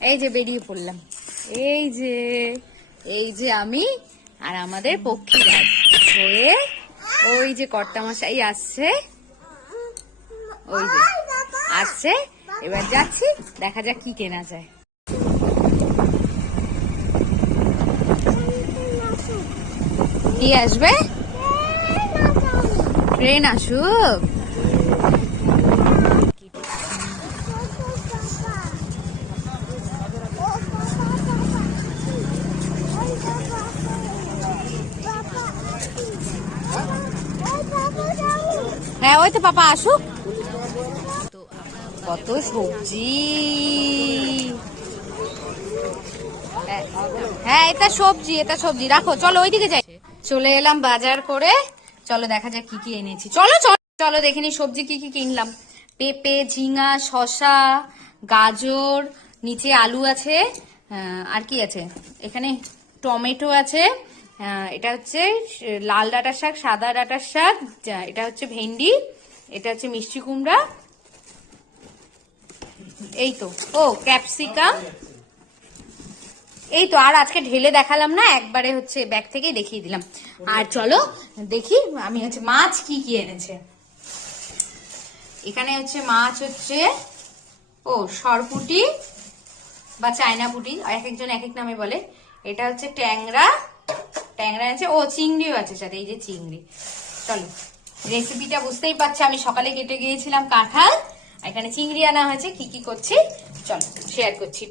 এই যে বেরিয়ে পড়লাম। এই যে আমি আর আমাদের পক্ষীরাজ হয়ে ওই যে কর্তামশাই আসছে, ওই যে আসছে, এবার যাচ্ছি, দেখা যাক কি কেনা যায়। কি আসবে? ট্রেন আসুক। হ্যাঁ ওই তো পাপা আসুক। কত সবজি, হ্যাঁ এটা সবজি রাখো, চলো ওইদিকে যাই। চলে এলাম বাজার করে, চলো দেখা যাক কি কি এনেছি। চলো চলো চলো দেখে নি সবজি কি কি কিনলাম। পেঁপে, ঝিঙা, শসা, গাজর, নিচে আলু আছে, আর কি আছে এখানে, টমেটো আছে, এটা হচ্ছে লাল ডাঁটার শাক, সাদা ডাঁটার শাক, এটা হচ্ছে ভেন্ডি, এটা হচ্ছে মিষ্টি কুমড়া, এই তো, ও ক্যাপসিকাম, এই তো। আর আজকে ঢেলে দেখালাম না, একবারে হচ্ছে ব্যাগ থেকেই দেখিয়ে দিলাম। আর চলো দেখি আমি হচ্ছে মাছ কি কি এনেছে। এখানে হচ্ছে মাছ হচ্ছে, ও সরপুটি বা চায়না পুটি, এক একজন এক এক নামে বলে। এটা হচ্ছে ট্যাংরা, ট্যাংরা আছে, ও চিংড়িও আছে সাথে, এই যে চিংড়ি। চলো রেসিপিটা বুঝতেই পারছি, আমি সকালে কেটে গিয়েছিলাম কাঁঠাল, এখানে চিংড়ি আনা হয়েছে। কি কি করছি চলো শেয়ার করছি।